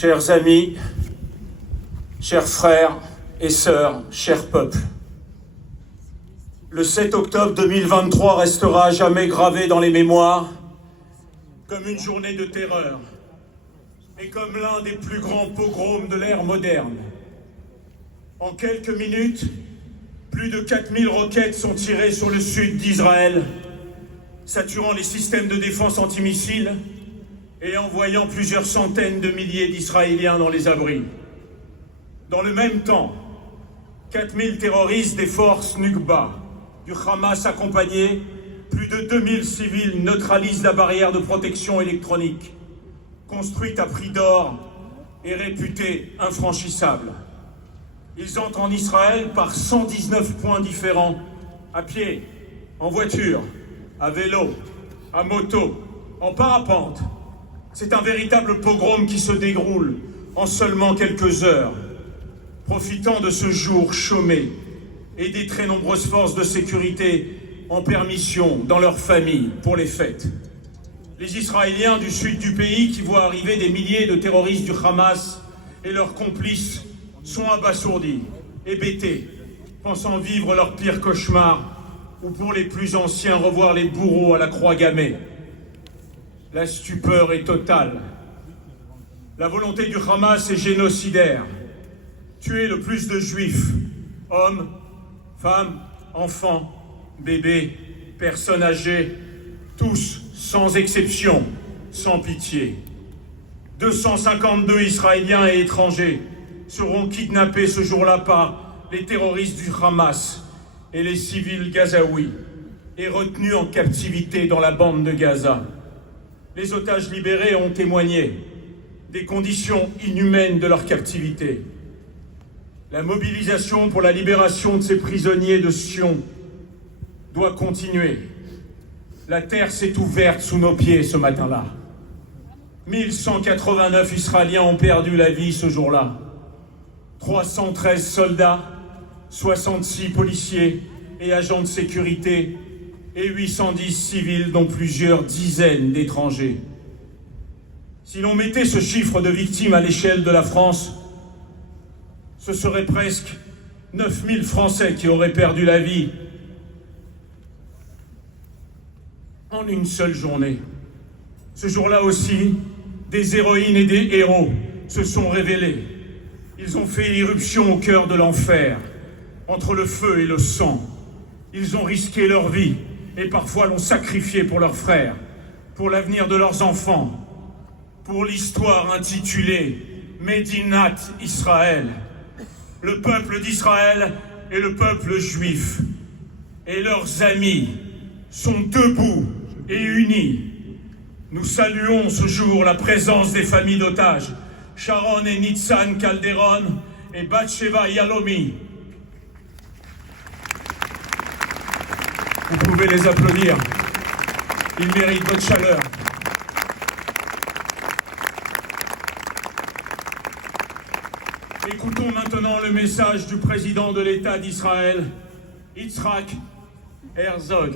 Chers amis, chers frères et sœurs, chers peuples, le 7 octobre 2023 restera à jamais gravé dans les mémoires comme une journée de terreur et comme l'un des plus grands pogroms de l'ère moderne. En quelques minutes, plus de 4000 roquettes sont tirées sur le sud d'Israël, saturant les systèmes de défense antimissiles et envoyant plusieurs centaines de milliers d'Israéliens dans les abris. Dans le même temps, 4000 terroristes des forces Nukba du Hamas accompagnés, plus de 2000 civils neutralisent la barrière de protection électronique, construite à prix d'or et réputée infranchissable. Ils entrent en Israël par 119 points différents, à pied, en voiture, à vélo, à moto, en parapente. C'est un véritable pogrom qui se déroule en seulement quelques heures. Profitant de ce jour chômé et des très nombreuses forces de sécurité en permission dans leurs familles pour les fêtes. Les Israéliens du sud du pays qui voient arriver des milliers de terroristes du Hamas et leurs complices sont abasourdis, hébétés, pensant vivre leur pire cauchemar ou pour les plus anciens revoir les bourreaux à la croix gammée. La stupeur est totale. La volonté du Hamas est génocidaire. Tuer le plus de juifs, hommes, femmes, enfants, bébés, personnes âgées, tous, sans exception, sans pitié. 252 Israéliens et étrangers seront kidnappés ce jour-là par les terroristes du Hamas et les civils gazaouis et retenus en captivité dans la bande de Gaza. Les otages libérés ont témoigné des conditions inhumaines de leur captivité. La mobilisation pour la libération de ces prisonniers de Sion doit continuer. La terre s'est ouverte sous nos pieds ce matin-là. 1189 Israéliens ont perdu la vie ce jour-là. 313 soldats, 66 policiers et agents de sécurité et 810 civils, dont plusieurs dizaines d'étrangers. Si l'on mettait ce chiffre de victimes à l'échelle de la France, ce serait presque 9000 Français qui auraient perdu la vie en une seule journée. Ce jour-là aussi, des héroïnes et des héros se sont révélés. Ils ont fait irruption au cœur de l'enfer, entre le feu et le sang. Ils ont risqué leur vie et parfois l'ont sacrifié pour leurs frères, pour l'avenir de leurs enfants, pour l'histoire intitulée Médinat Israël. Le peuple d'Israël et le peuple juif et leurs amis sont debout et unis. Nous saluons ce jour la présence des familles d'otages, Sharon et Nitzan Calderon et Batsheva Yalomi. Vous pouvez les applaudir. Ils méritent votre chaleur. Écoutons maintenant le message du président de l'État d'Israël, Yitzhak Herzog.